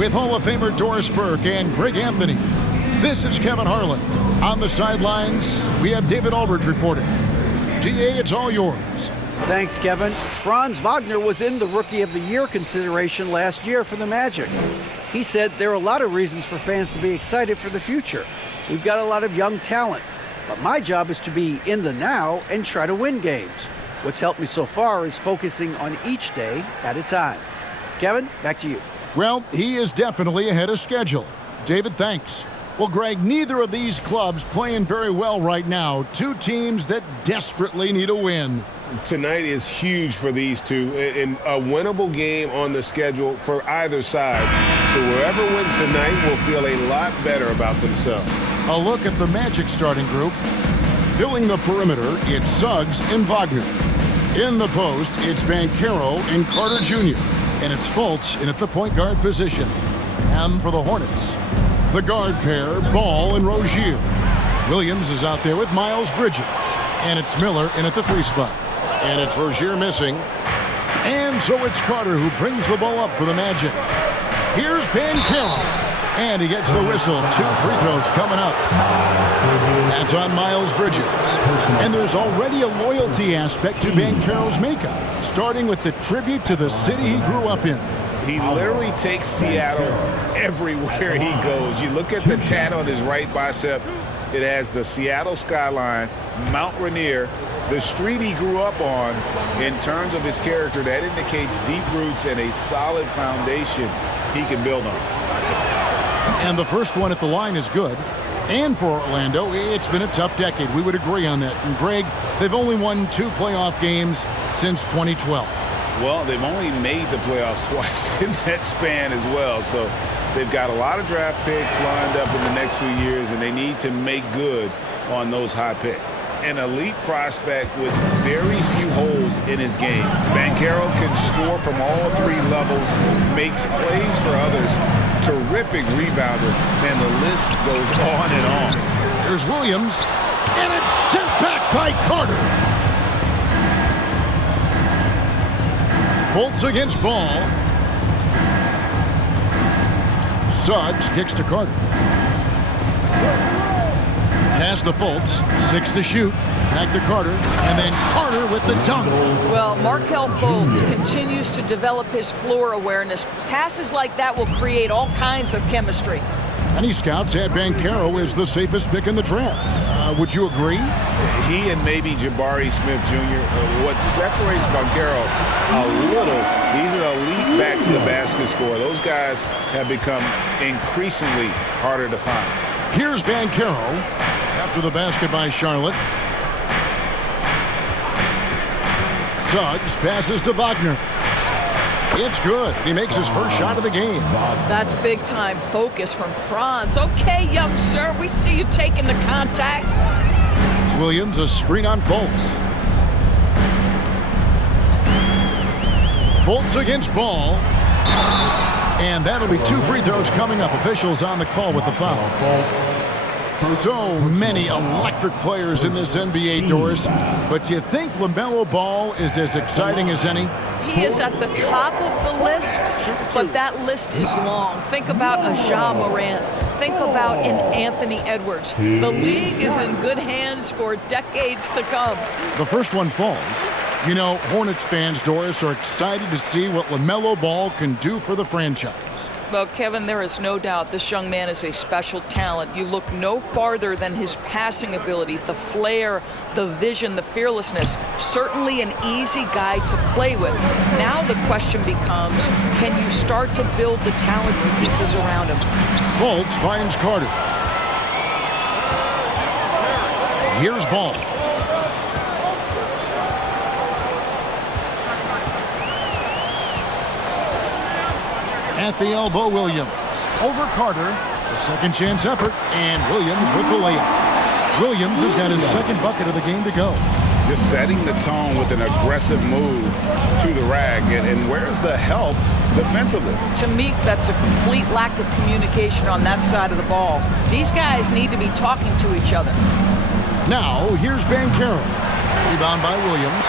with Hall of Famer Doris Burke and Greg Anthony. This is Kevin Harlan. On the sidelines, we have David Aldridge reporting. DA, it's all yours. Thanks, Kevin. Franz Wagner was in the Rookie of the Year consideration last year for the Magic. He said there are a lot of reasons for fans to be excited for the future. We've got a lot of young talent, but my job is to be in the now and try to win games. What's helped me so far is focusing on each day at a time. Kevin, back to you. Well, he is definitely ahead of schedule. David, thanks. Well, Greg, neither of these clubs playing very well right now. Two teams that desperately need a win. Tonight is huge for these two, and a winnable game on the schedule for either side. So whoever wins tonight will feel a lot better about themselves. A look at the Magic starting group. Filling the perimeter, it's Suggs and Wagner. In the post, it's Banchero and Carter Jr. And it's Fultz in at the point guard position. And for the Hornets, the guard pair, Ball and Rozier. Williams is out there with Miles Bridges. And it's Miller in at the 3 spot. And it's Rozier missing. And so it's Carter who brings the ball up for the Magic. Here's Banchero. And he gets the whistle. 2 free throws coming up. That's on Miles Bridges. And there's already a loyalty aspect to Banchero's makeup, starting with the tribute to the city he grew up in. He literally takes Seattle everywhere he goes. You look at the tat on his right bicep. It has the Seattle skyline, Mount Rainier, the street he grew up on. In terms of his character, that indicates deep roots and a solid foundation he can build on. And the first one at the line is good. And for Orlando, it's been a tough decade. We would agree on that. And Greg, they've only won 2 playoff games since 2012. Well, they've only made the playoffs twice in that span as well. So they've got a lot of draft picks lined up in the next few years, and they need to make good on those high picks. An elite prospect with very few holes in his game. Banchero can score from all 3 levels, makes plays for others, terrific rebounder, and the list goes on and on. Here's Williams, and it's sent back by Carter. Fultz against Ball. Suggs kicks to Carter. Pass to Fultz, 6 to shoot. Back to Carter, and then Carter with the dunk. Well, Markelle Fultz continues to develop his floor awareness. Passes like that will create all kinds of chemistry. Many scouts had Banchero as the safest pick in the draft. Would you agree? He and maybe Jabari Smith Jr. What separates Banchero a little, he's an elite back to the basket scorer. Those guys have become increasingly harder to find. Here's Banchero after the basket by Charlotte. Suggs passes to Wagner. It's good. He makes his first shot of the game. That's big-time focus from Franz. Okay, young sir, we see you taking the contact. Williams, a screen on Fultz. Fultz against Ball. And that'll be 2 free throws coming up. Officials on the call with the foul. So many electric players in this NBA, Doris. But do you think LaMelo Ball is as exciting as any? He is at the top of the list, but that list is long. Think about a Ja Morant. Think about an Anthony Edwards. The league is in good hands for decades to come. The first one falls. You know, Hornets fans, Doris, are excited to see what LaMelo Ball can do for the franchise. Well, Kevin, there is no doubt this young man is a special talent. You look no farther than his passing ability, the flair, the vision, the fearlessness. Certainly an easy guy to play with. Now the question becomes, can you start to build the talented pieces around him? Fultz finds Carter. Here's Ball. At the elbow, Williams. Over Carter. A second chance effort. And Williams with the layup. Williams has got his second bucket of the game to go. Just setting the tone with an aggressive move to the rack. And where's the help defensively? To me, that's a complete lack of communication on that side of the ball. These guys need to be talking to each other. Now, here's Banchero. Rebound by Williams.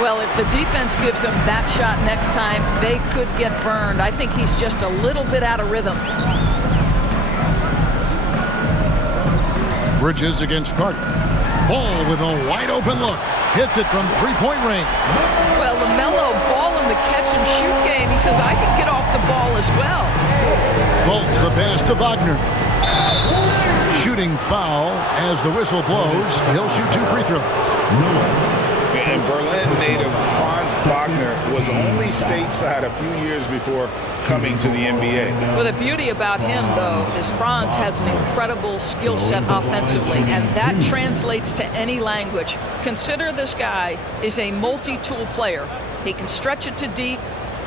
Well, if the defense gives him that shot next time, they could get burned. I think he's just a little bit out of rhythm. Bridges against Carter. Ball with a wide open look. Hits it from three-point range. Well, LaMelo Ball in the catch-and-shoot game. He says, I can get off the ball as well. Fultz the pass to Wagner. Shooting foul as the whistle blows. He'll shoot 2 free throws. And Berlin native Franz Wagner was only stateside a few years before coming to the NBA. Well, the beauty about him, though, is Franz has an incredible skill set offensively, and that translates to any language. Consider this guy is a multi-tool player. He can stretch it to deep.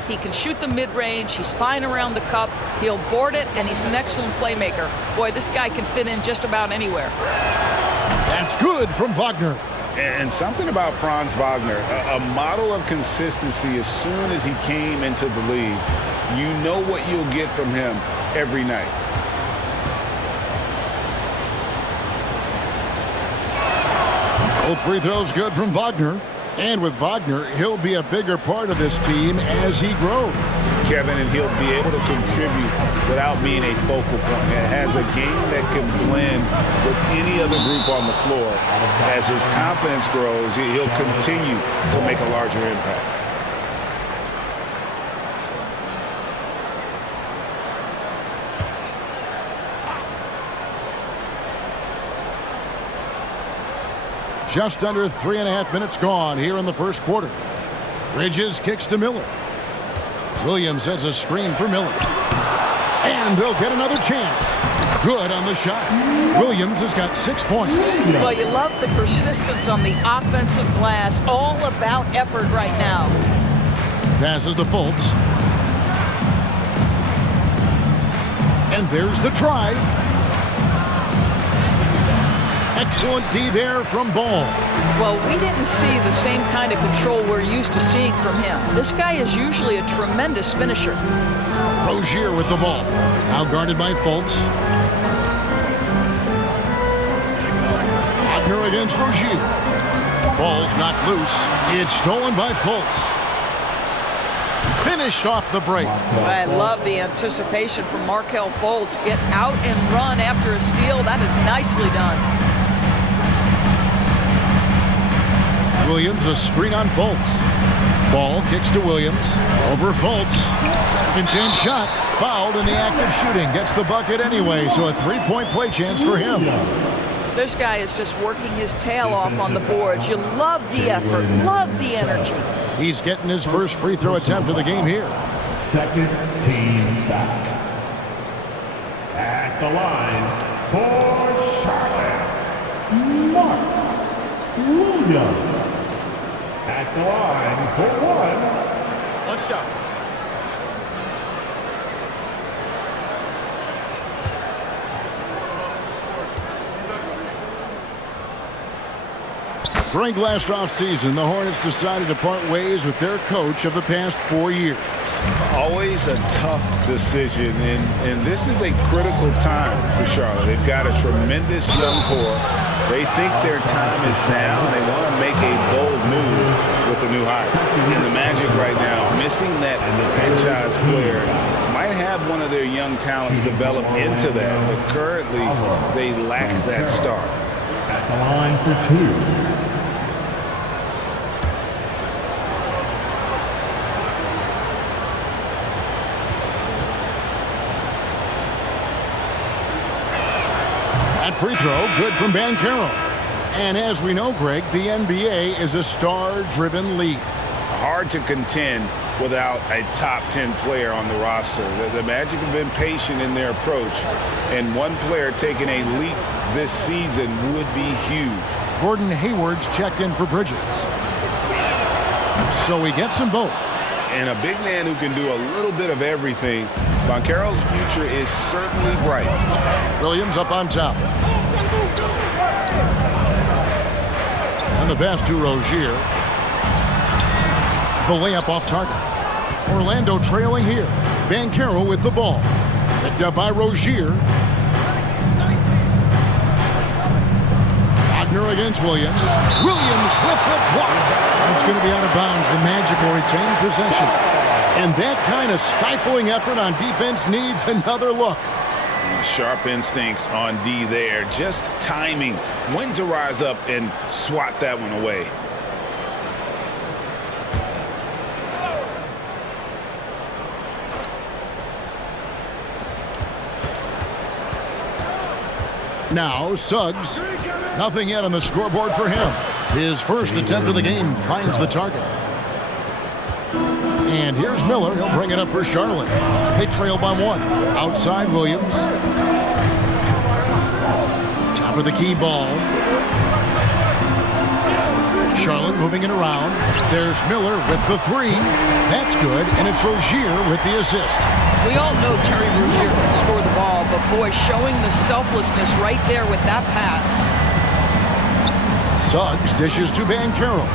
He can shoot the mid-range. He's fine around the cup. He'll board it, and he's an excellent playmaker. Boy, this guy can fit in just about anywhere. That's good from Wagner. And something about Franz Wagner, a model of consistency as soon as he came into the league. You know what you'll get from him every night. Both free throws good from Wagner. And with Wagner, he'll be a bigger part of this team as he grows. Kevin, and he'll be able to contribute without being a focal point. It has a game that can blend with any other group on the floor. As his confidence grows, he'll continue to make a larger impact. Just under 3.5 minutes gone here in the first quarter. Bridges kicks to Miller. Williams sets a screen for Miller. And they'll get another chance. Good on the shot. Williams has got 6 points. Well, you love the persistence on the offensive glass. All about effort right now. Passes to Fultz. And there's the drive. Excellent D there from Ball. Well, we didn't see the same kind of control we're used to seeing from him. This guy is usually a tremendous finisher. Rozier with the ball. Now guarded by Fultz. Wagner against Rozier. Ball's not loose. It's stolen by Fultz. Finished off the break. I love the anticipation from Markelle Fultz. Get out and run after a steal. That is nicely done. Williams a screen on Fultz. Ball kicks to Williams. Over Fultz. Second chance shot. Fouled in the act of shooting. Gets the bucket anyway, so a three-point play chance for him. This guy is just working his tail off on the boards. You love the effort, love the energy. He's getting his first free throw attempt of the game here. Second team foul. At the line for Charlotte, Mark Williams. At the line for one shot. During last offseason, the Hornets decided to part ways with their coach of the past 4 years. Always a tough decision, and this is a critical time for Charlotte. They've got a tremendous young core. They think their time is now. They want to make a bold move with the new hire. And the Magic right now, missing that franchise player, might have one of their young talents develop into that, but currently they lack that star. At the line for two. That free throw, good from Banchero. And as we know, Greg, the NBA is a star-driven league. Hard to contend without a top 10 player on the roster. The Magic have been patient in their approach, and one player taking a leap this season would be huge. Gordon Hayward's checked in for Bridges. So he gets them both. And a big man who can do a little bit of everything. Banchero's future is certainly bright. Williams up on top. And the pass to Rozier. The layup off target. Orlando trailing here. Banchero with the ball. Picked up by Rozier. Wagner against Williams. Williams with the block. It's going to be out of bounds. The Magic will retain possession. And that kind of stifling effort on defense needs another look. Sharp instincts on D there. Just timing when to rise up and swat that one away. Now Suggs. Nothing yet on the scoreboard for him. His first attempt of the game finds the target. And here's Miller. He'll bring it up for Charlotte. They trail by 1. Outside Williams. Top of the key ball. Charlotte moving it around. There's Miller with the 3. That's good. And it's Rozier with the assist. We all know Terry Rozier can score the ball, but boy, showing the selflessness right there with that pass. Suggs dishes to Banchero.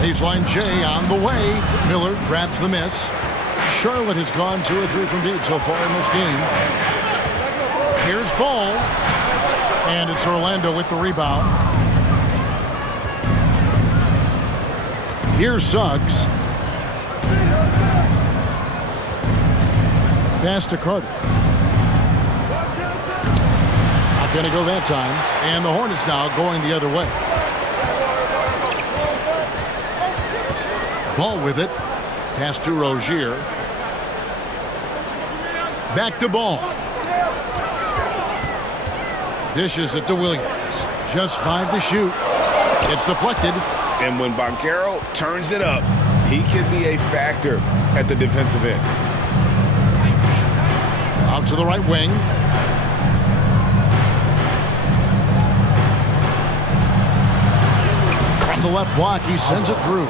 Baseline J on the way. Miller grabs the miss. Charlotte has gone 2 or 3 from deep so far in this game. Here's Ball. And it's Orlando with the rebound. Here's Suggs. Pass to Carter. Not going to go that time. And the Hornets now going the other way. Ball with it. Pass to Rozier. Back to Ball. Dishes it to Williams. Just 5 to shoot. It's deflected. And when Banchero turns it up, he can be a factor at the defensive end. Out to the right wing. From the left block, he sends it through.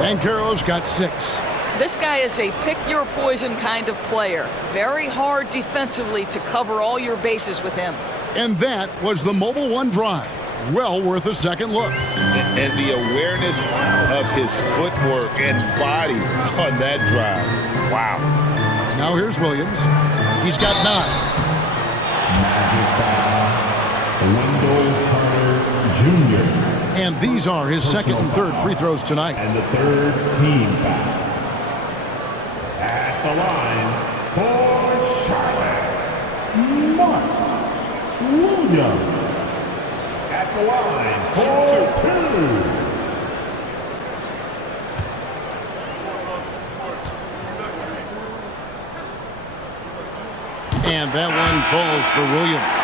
Banchero's got 6. This guy is a pick-your-poison kind of player. Very hard defensively to cover all your bases with him. And that was the Mobile One drive. Well worth a second look. And the awareness of his footwork and body on that drive. Wow. Now here's Williams. He's got 9. Wendell Carter Jr. And these are his second and third free throws tonight. And the third team foul. At the line for Charlotte, Mark Williams. At the line for 2. And that one falls for Williams.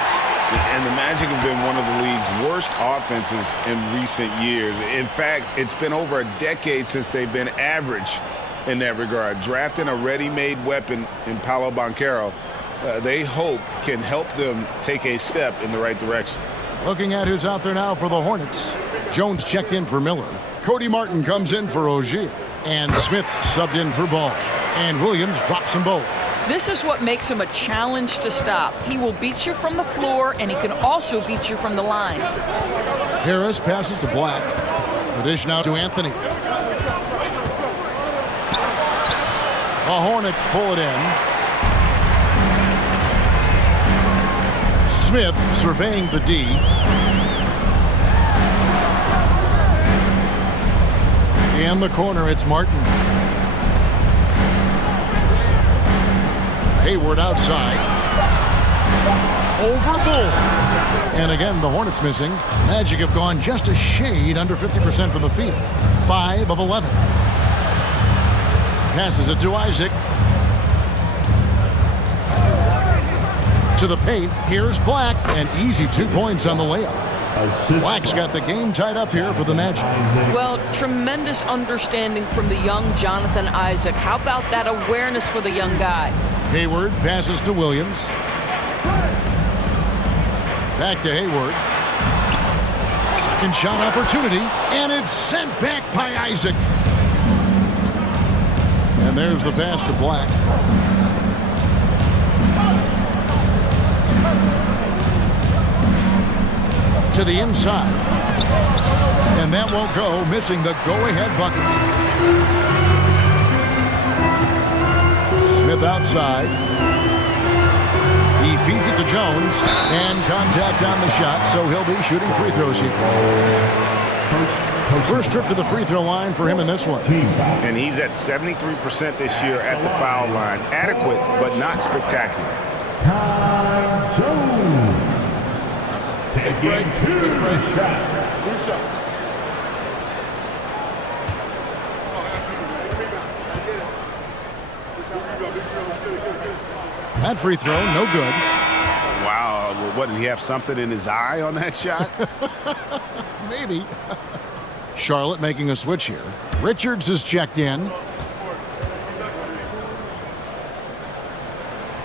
And the Magic have been one of the league's worst offenses in recent years. In fact, it's been over a decade since they've been average in that regard. Drafting a ready-made weapon in Paolo Banchero, they hope can help them take a step in the right direction. Looking at who's out there now for the Hornets. Jones checked in for Miller. Cody Martin comes in for Rozier. And Smith subbed in for Ball. And Williams drops them both. This is what makes him a challenge to stop. He will beat you from the floor, and he can also beat you from the line. Harris passes to Black. The dish now to Anthony. The Hornets pull it in. Smith surveying the D. In the corner, it's Martin. Hayward outside. Over Bull. And again, the Hornets missing. Magic have gone just a shade under 50% from the field. 5 of 11. Passes it to Isaac. To the paint. Here's Black. An easy 2 points on the layup. Black's got the game tied up here for the Magic. Well, tremendous understanding from the young Jonathan Isaac. How about that awareness for the young guy? Hayward passes to Williams. Back to Hayward. Second shot opportunity, and it's sent back by Isaac. And there's the pass to Black. To the inside. And that won't go, missing the go-ahead bucket. Smith outside. He feeds it to Jones. And contact on the shot, so he'll be shooting free throws here. First First trip to the free throw line for him in this one. And he's at 73% this year at the foul line. Adequate, but not spectacular. Ty Jones taking 2 shots. That free throw, no good. Wow, what, did he have something in his eye on that shot? Maybe. Charlotte making a switch here. Richards is checked in.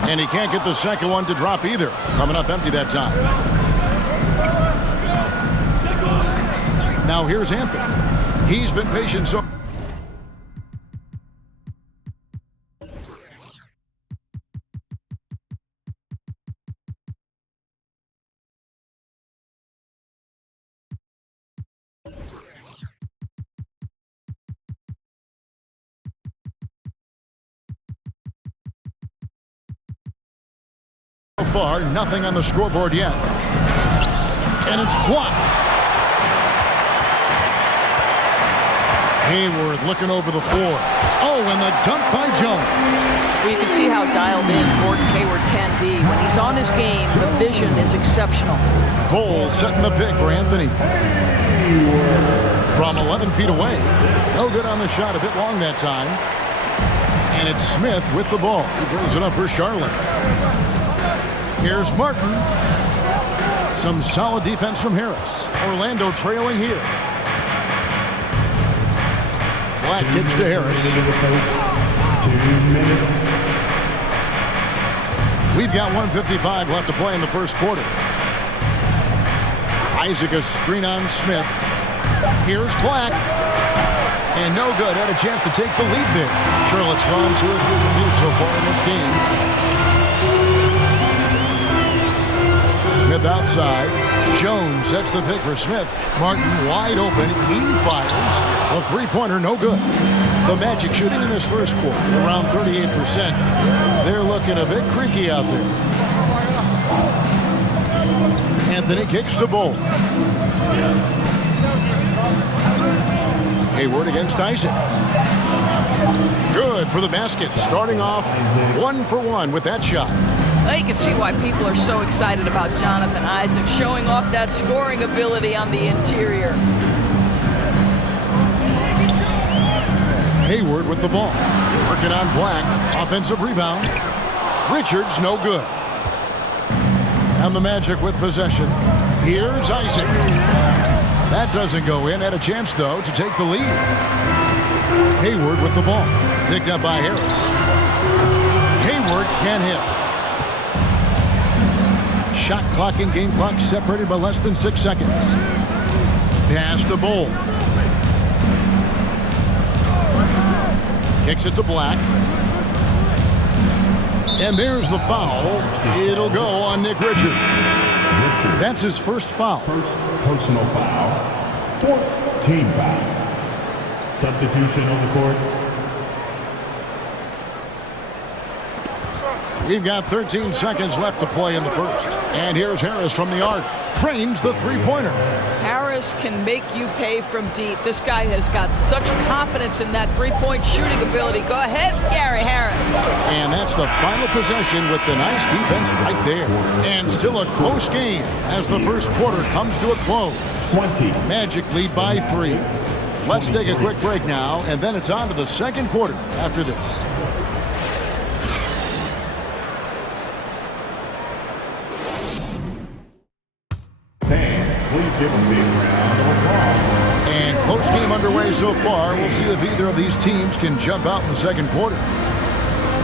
And he can't get the second one to drop either. Coming up empty that time. Now here's Anthony. He's been patient so... So far, nothing on the scoreboard yet. And it's blocked. Hayward looking over the floor. Oh, and the dunk by Jones. Well, you can see how dialed in Gordon Hayward can be. When he's on his game, the vision is exceptional. Bowles setting the pick for Anthony. From 11 feet away. No good on the shot, a bit long that time. And it's Smith with the ball. He brings it up for Charlotte. Here's Martin. Some solid defense from Harris. Orlando trailing here. Black kicks to Harris. 2 minutes. We've got 1:55 left to play in the first quarter. Isaac a screen on Smith. Here's Black. And no good. Had a chance to take the lead there. Charlotte's gone 2 or 3 from deep so far in this game. Smith outside. Jones sets the pick for Smith. Martin wide open. He fires. A three-pointer, no good. The Magic shooting in this first quarter, around 38%. They're looking a bit creaky out there. Anthony kicks the ball. Hayward against Isaac. Good for the basket. Starting off 1 for 1 with that shot. Well, you can see why people are so excited about Jonathan Isaac showing off that scoring ability on the interior. Hayward with the ball. Working on Black. Offensive rebound. Richards, no good. And the Magic with possession. Here's Isaac. That doesn't go in. Had a chance, though, to take the lead. Hayward with the ball. Picked up by Harris. Hayward can't hit. Shot clock and game clock separated by less than 6 seconds. Pass to Bol. Kicks it to Black. And there's the foul. It'll go on Nick Richards. That's his first foul. First personal foul. 14 foul. Substitution on the court. We've got 13 seconds left to play in the first. And here's Harris from the arc. Trains the three-pointer. Harris can make you pay from deep. This guy has got such confidence in that three-point shooting ability. Go ahead, Gary Harris. And that's the final possession with the nice defense right there. And still a close game as the first quarter comes to a close. 20. Magic lead by 3. Let's take a quick break now, and then it's on to the second quarter after this. Please give them a big round of applause. And close game underway so far. We'll see if either of these teams can jump out in the second quarter.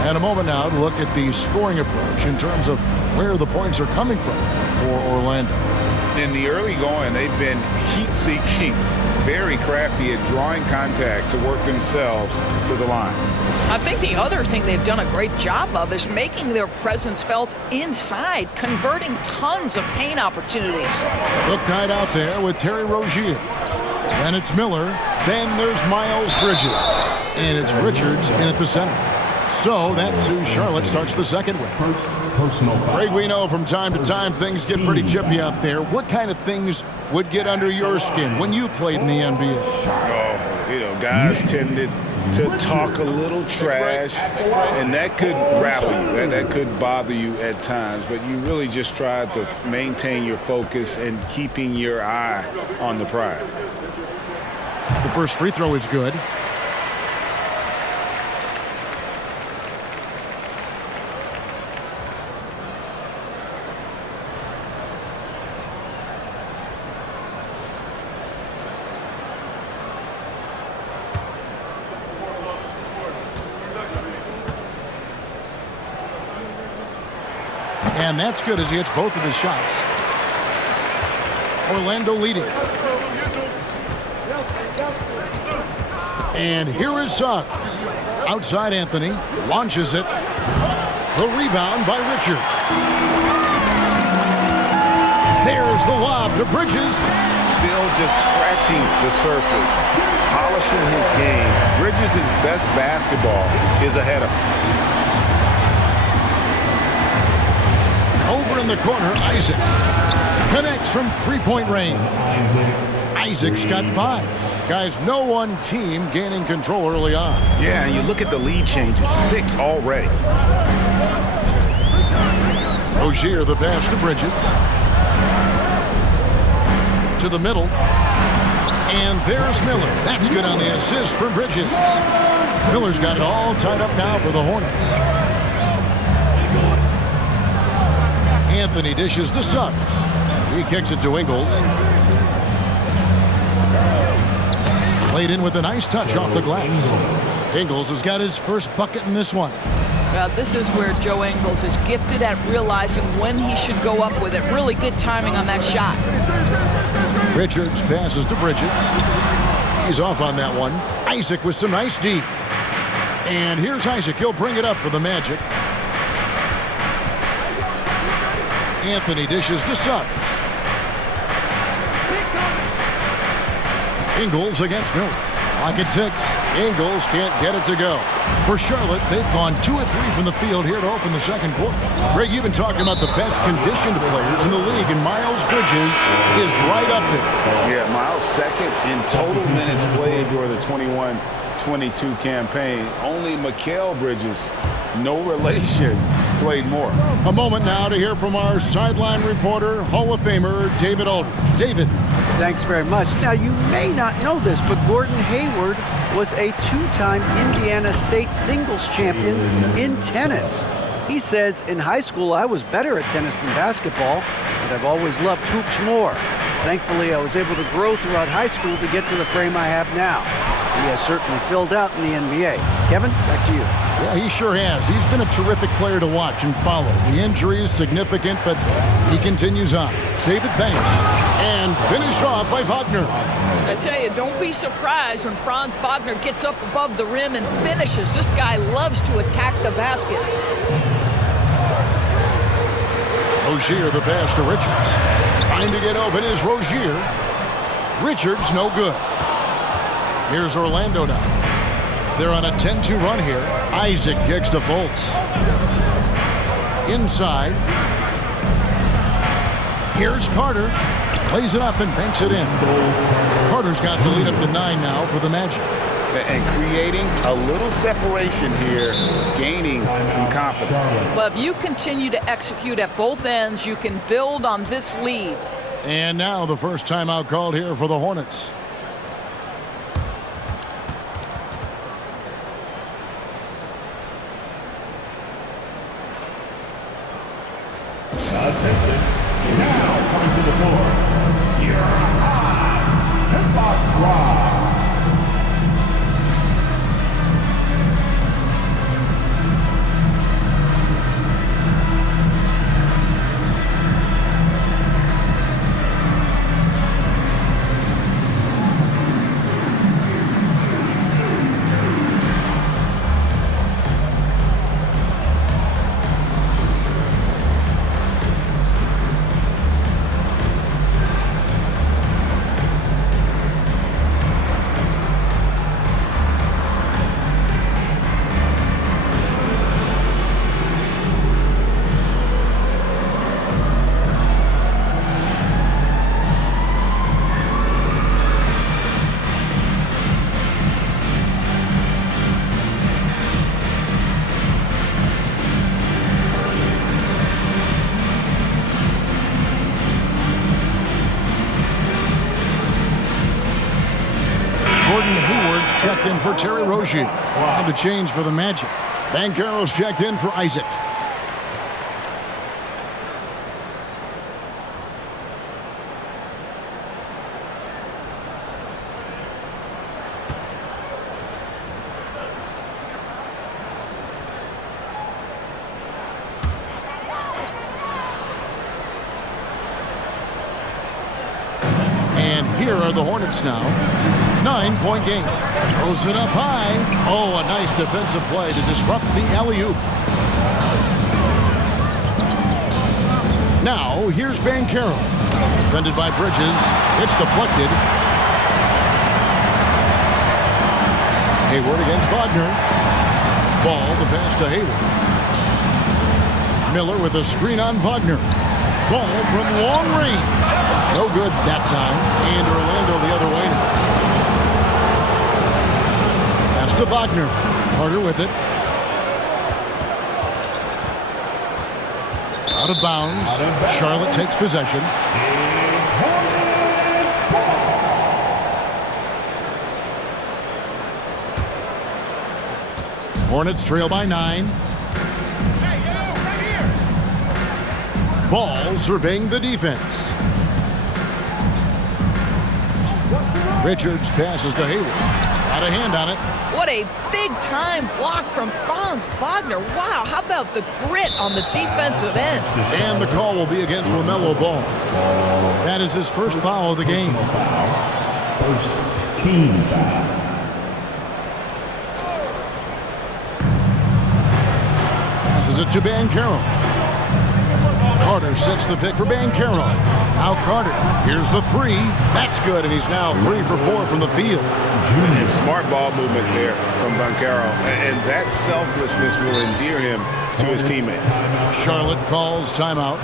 And a moment now to look at the scoring approach in terms of where the points are coming from for Orlando. In the early going, they've been heat-seeking, very crafty at drawing contact to work themselves to the line. I think the other thing they've done a great job of is making their presence felt inside, converting tons of paint opportunities. Look tight out there with Terry Rozier. Then it's Miller. Then there's Miles Bridges. And it's Richards in at the center. So that's who Charlotte starts the second with. First personal foul. Greg, we know from time to time things get pretty chippy out there. What kind of things would get under your skin when you played in the NBA? Oh, guys tended to talk a little trash, and that could rattle you. That could bother you at times, but you really just try to maintain your focus and keeping your eye on the prize. The first free throw is good. And that's good as he hits both of his shots. Orlando leading. And here is Suggs. Outside Anthony. Launches it. The rebound by Richards. There's the lob to Bridges. Still just scratching the surface. Polishing his game. Bridges' best basketball is ahead of him. Over in the corner, Isaac connects from three-point range. Isaac's got 5. Guys, no one team gaining control early on. Yeah, and you look at the lead changes, 6 already. Rozier, the pass to Bridges. To the middle. And there's Miller. That's good on the assist for Bridges. Miller's got it all tied up now for the Hornets. Anthony dishes to Suggs. He kicks it to Ingles. Played in with a nice touch off the glass. Ingles has got his first bucket in this one. Well, this is where Joe Ingles is gifted at realizing when he should go up with it. Really good timing on that shot. Richards passes to Bridges. He's off on that one. Isaac with some nice D. And here's Isaac. He'll bring it up for the Magic. Anthony dishes to Suggs. Ingles against Miller. Clock at 6. Ingles can't get it to go. For Charlotte, they've gone 2 of 3 from the field here to open the second quarter. Greg, you've been talking about the best conditioned players in the league, and Miles Bridges is right up there. Yeah, Miles second in total minutes played during the 21-22 campaign. Only Mikal Bridges, no relation, played more. A moment now to hear from our sideline reporter, Hall of Famer David Aldridge. David. Thanks very much. Now, you may not know this, but Gordon Hayward was a 2-time Indiana State singles champion in tennis. He says, in high school, I was better at tennis than basketball, but I've always loved hoops more. Thankfully, I was able to grow throughout high school to get to the frame I have now. He has certainly filled out in the NBA. Kevin, back to you. Yeah, he sure has. He's been a terrific player to watch and follow. The injury is significant, but he continues on. David, thanks. And finished off by Wagner. I tell you, don't be surprised when Franz Wagner gets up above the rim and finishes. This guy loves to attack the basket. Rozier, the pass to Richards. Trying to get open is Rozier. Richards, no good. Here's Orlando now. They're on a 10-2 run here. Isaac kicks to Fultz. Inside. Here's Carter. Plays it up and banks it in. Carter's got the lead up to 9 now for the Magic. And creating a little separation here, gaining some confidence. Well, if you continue to execute at both ends, you can build on this lead. And now the first timeout called here for the Hornets. Attention. Now coming to the floor. Here are Headbox Squad. in for Terry Rozier. And a change for the Magic. Banchero's checked in for Isaac. Here are the Hornets now. 9-point game. Throws it up high. Oh, a nice defensive play to disrupt the alley-oop. Now, here's Banchero. Defended by Bridges. It's deflected. Hayward against Wagner. Ball, the pass to Hayward. Miller with a screen on Wagner. Ball from long range. No good that time. And Orlando the other way now. Pass to Wagner. Carter with it. Out of bounds. Charlotte takes possession. Hornets trail by 9. Ball surveying the defense. Richards passes to Hayward. Got a hand on it. What a big-time block from Franz Wagner. Wow, how about the grit on the defensive end? And the call will be against LaMelo Ball. That is his first foul of the game. First team foul. Passes it to Banchero. Carter sets the pick for Banchero. Now Carter. Here's the 3. That's good, and he's now 3 for 4 from the field. And smart ball movement there from Banchero. And that selflessness will endear him to his teammates. Charlotte calls timeout.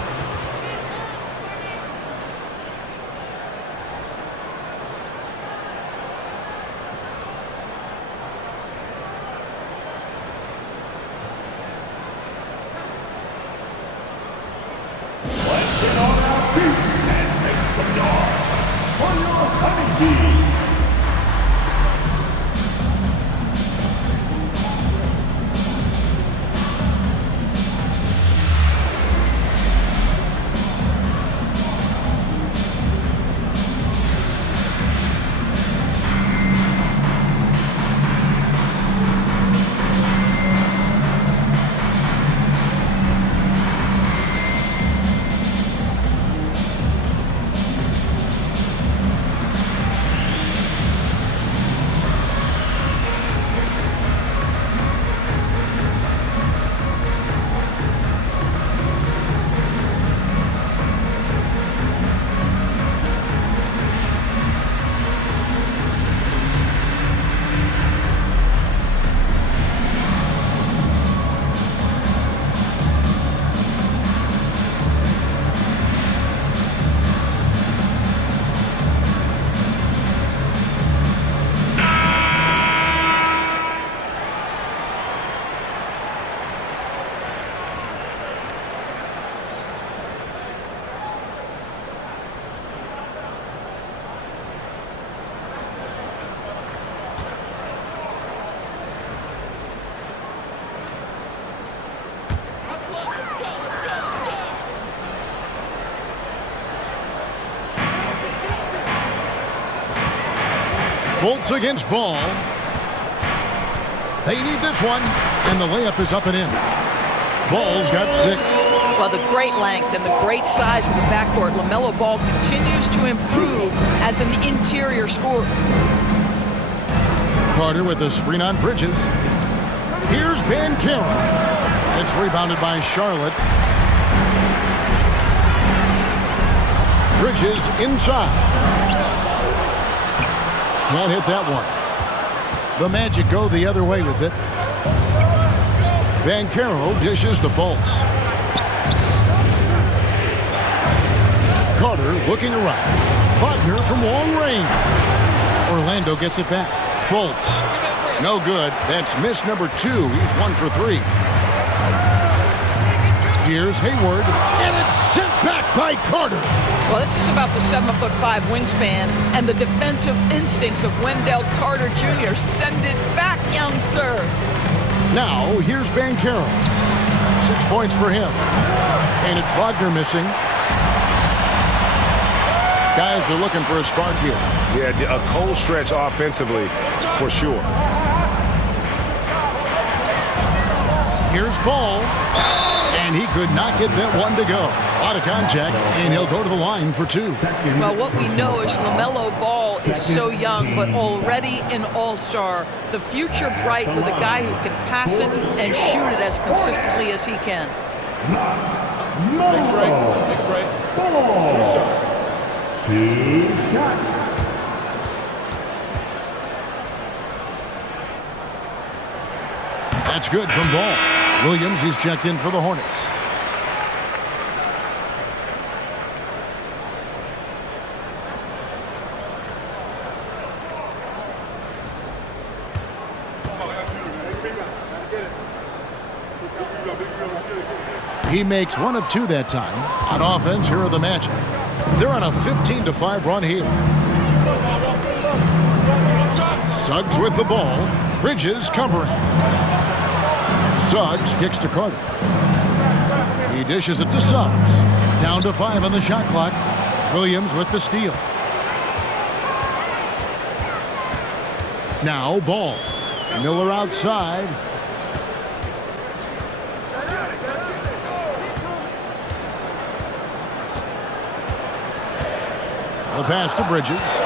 Fultz against Ball. They need this one, and the layup is up and in. Ball's got 6. Well, the great length and the great size of the backcourt, LaMelo Ball continues to improve as an interior scorer. Carter with a screen on Bridges. Here's Banchero. It's rebounded by Charlotte. Bridges inside. Can't hit that one. The Magic go the other way with it. Banchero dishes to Fultz. Carter looking around. Wagner from long range. Orlando gets it back. Fultz. No good. That's miss number 2. He's 1 for 3. Here's Hayward, and it's sent back by Carter. Well, this is about the 7'5" wingspan and the defensive instincts of Wendell Carter Jr. Send it back, young sir. Now, here's Banchero. 6 points for him. And it's Wagner missing. Guys are looking for a spark here. Yeah, a cold stretch offensively, for sure. Here's Ball. And he could not get that one to go. Out of contact, and he'll go to the line for 2. Well, what we know is LaMelo Ball is so young, but already an all-star. The future bright with a guy who can pass it and shoot it as consistently as he can. Take a break. 2 shots. That's good from Ball. Williams, he's checked in for the Hornets. He makes 1 of 2 that time. On offense, here are the Magic. They're on a 15-5 run here. Suggs with the ball. Bridges covering. Suggs kicks to Carter. He dishes it to Suggs. Down to 5 on the shot clock. Williams with the steal. Now Ball. Miller outside. The pass to Bridges.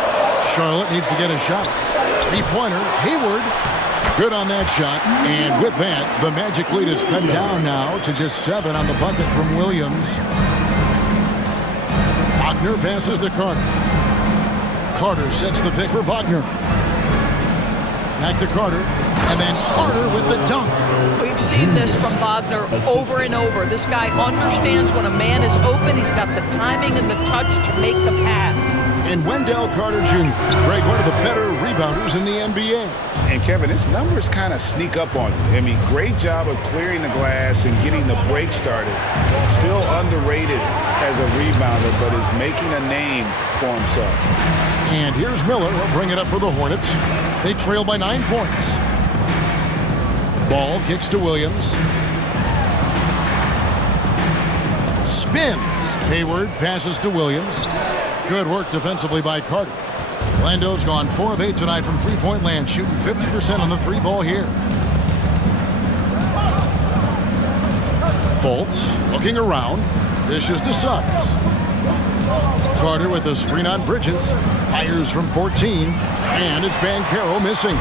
Charlotte needs to get a shot. 3-pointer. Hayward. Good on that shot. And with that, the Magic lead is cut down now to just 7 on the bucket from Williams. Wagner passes to Carter. Carter sets the pick for Wagner. Back to Carter. And then Carter with the dunk. We've seen this from Wagner over and over. This guy understands when a man is open. He's got the timing and the touch to make the pass. And Wendell Carter Jr., Greg, one of the better rebounders in the NBA. And Kevin, his numbers kind of sneak up on you. I mean, great job of clearing the glass and getting the break started. Still underrated as a rebounder, but is making a name for himself. And here's Miller. He'll bring it up for the Hornets. They trail by 9 points. Ball kicks to Williams. Spins. Hayward passes to Williams. Good work defensively by Carter. Orlando's gone 4 of 8 tonight from three-point land, shooting 50% on the 3-ball here. Fultz looking around. Dishes to Suggs. Carter with a screen on Bridges. Fires from 14. And it's Banchero missing.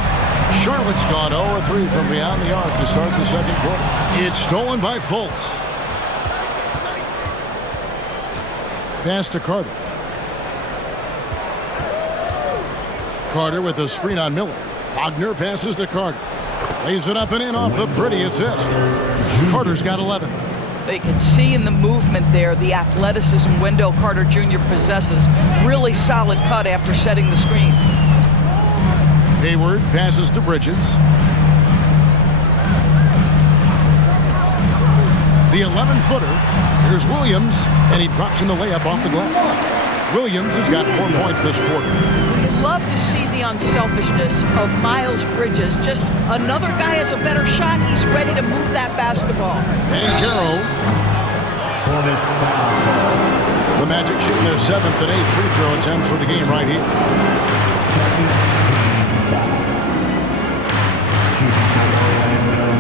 Charlotte's gone 0-3 from beyond the arc to start the second quarter. It's stolen by Fultz. Pass to Carter. Carter with a screen on Miller. Wagner passes to Carter. Lays it up and in off the pretty assist. Carter's got 11. But you can see in the movement there the athleticism Wendell Carter Jr. possesses. Really solid cut after setting the screen. Hayward passes to Bridges. The 11-footer. Here's Williams, and he drops in the layup off the glass. Williams has got 4 points this quarter. You love to see the unselfishness of Miles Bridges. Just another guy has a better shot. He's ready to move that basketball. Banchero. Hornets foul. The Magic shooting their 7th and 8th free throw attempts for the game right here. Second team foul. Shooting for Orlando,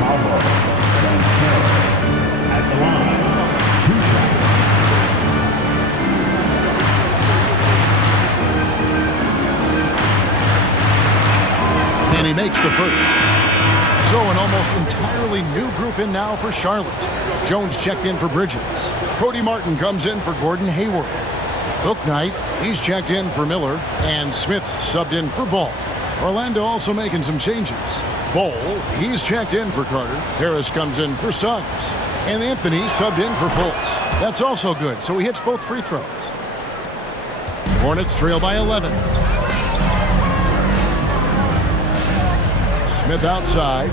Paulo Banchero at the line. 2 shots. And he makes the first. So an almost entirely new group in now for Charlotte. Jones checked in for Bridges. Cody Martin comes in for Gordon Hayward. Bouknight, he's checked in for Miller. And Smith subbed in for Ball. Orlando also making some changes. Ball, he's checked in for Carter. Harris comes in for Suggs. And Anthony subbed in for Fultz. That's also good, so he hits both free throws. Hornets trail by 11. Smith outside.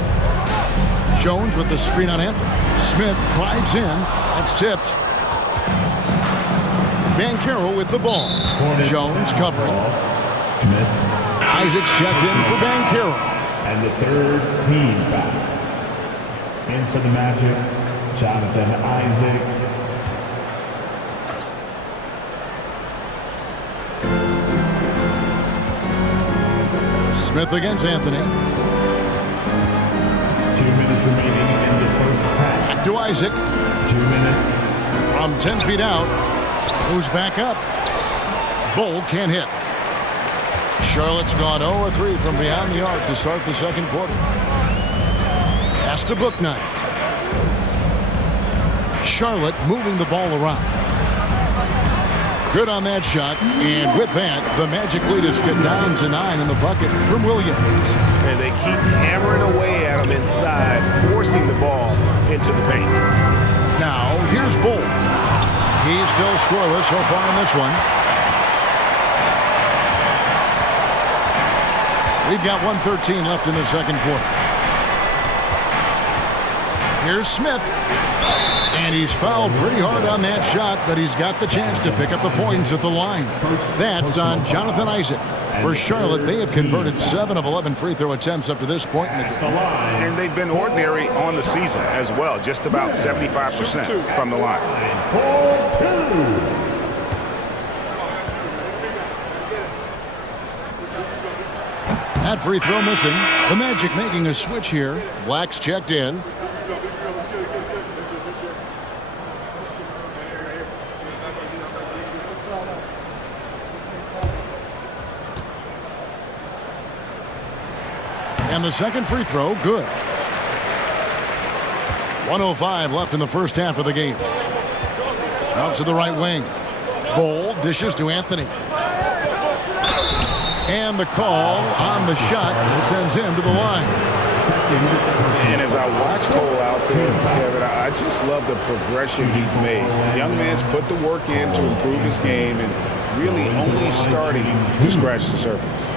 Jones with the screen on Anthony. Smith drives in. That's tipped. Banchero with the ball. Jones covering. Smith. Isaac's checked in for Banchero. And the third team foul. In for the Magic, Jonathan Isaac. Smith against Anthony. 2 minutes remaining in the first half. Back to Isaac. 2 minutes. From 10 feet out. Goes back up. Bull can't hit. Charlotte's gone 0-3 from beyond the arc to start the second quarter. Pass to Bouknight. Charlotte moving the ball around. Good on that shot, and with that, the Magic lead is cut down to 9 in the bucket from Williams. And they keep hammering away at him inside, forcing the ball into the paint. Now, here's Bull. He's still scoreless so far in this one. We've got 1:13 left in the second quarter. Here's Smith. And he's fouled pretty hard on that shot, but he's got the chance to pick up the points at the line. That's on Jonathan Isaac. For Charlotte, they have converted 7 of 11 free throw attempts up to this point in the game. And they've been ordinary on the season as well, just about 75% from the line. That free throw missing. The Magic making a switch here. Black's checked in. And the second free throw, good. 1:05 left in the first half of the game. Out to the right wing. Bull dishes to Anthony. And the call on the shot that sends him to the line. And as I watch Cole out there, Kevin, I just love the progression he's made. The young man's put the work in to improve his game and really only starting to scratch the surface.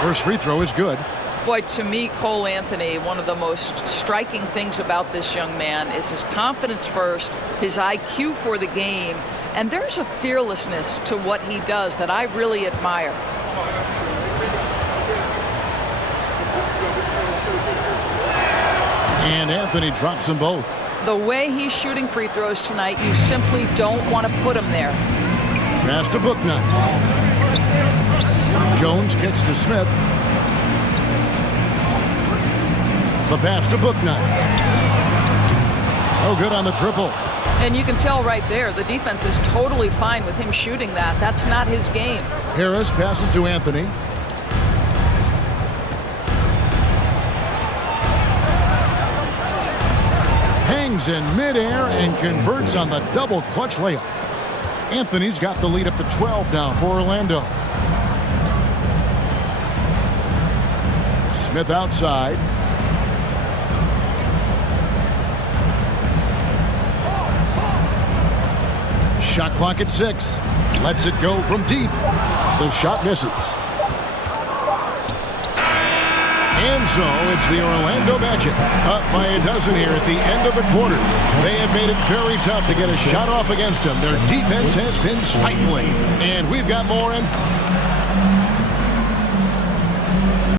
First free throw is good. Boy, to me, Cole Anthony, one of the most striking things about this young man is his confidence first, his IQ for the game, and there's a fearlessness to what he does that I really admire. And Anthony drops them both. The way he's shooting free throws tonight, you simply don't want to put him there. Pass to Bouknight. Jones kicks to Smith. The pass to Bouknight. Oh, good on the triple. And you can tell right there, the defense is totally fine with him shooting that. That's not his game. Harris passes to Anthony. Hangs in midair and converts on the double clutch layup. Anthony's got the lead up to 12 now for Orlando. Smith outside. Shot clock at 6. Lets it go from deep. The shot misses. And so it's the Orlando Magic up by a dozen here at the end of the quarter. They have made it very tough to get a shot off against them. Their defense has been stifling. And we've got more in